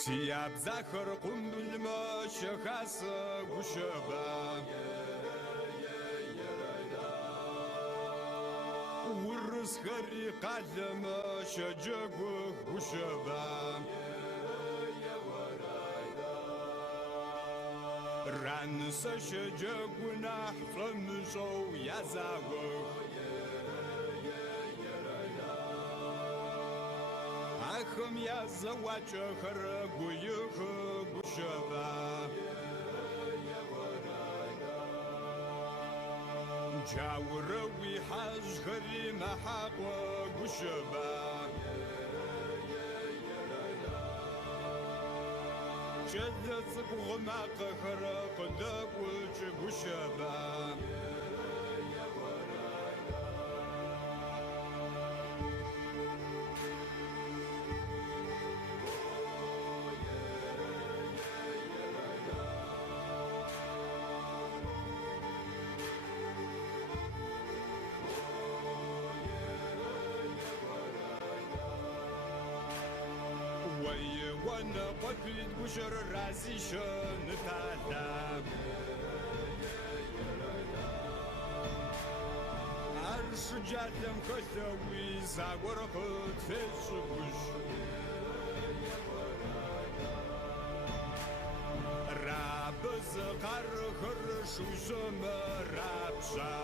Сиябзахэр къумбылмэ щэхасэ гущэбэ урысхэри къалэмэ щэджэгух гущэбэ ранысэ щэджэгу нахь фэмыщӏэу язагъох Ахым язэуакӏэхэр гуихы гущэбэ джаурэ уихьажьхэри мэхьакъо гущэбэ Кӏэлэ цӏыкӏу макъэхэр къыдэкӏукӏ гущэбэ Воно попід гущэр разищэ ныталам Аршыджалым хэлъэуи загорэ къытфещӏыгущ Рабызы къарыхэр шыущэмэ рапща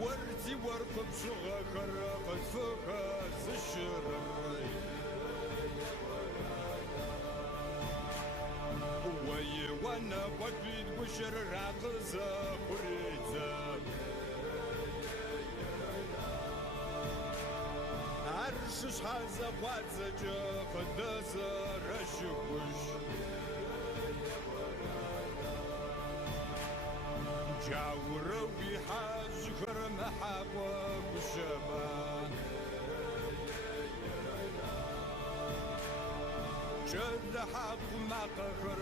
Уэрти уэркъыпщыгъэхэр къытфыхэ зыщырыр Уэи-уанэ къуэпит гущэр ракъызэхъуридзэ Ар щыщхьэ зэхъуадзэкӏэ къыдэзэрэщыгущ Джаурэ уихьажьхэр мэхьакъо гущэбэ Кӏэлэ хьакъу макъэхэр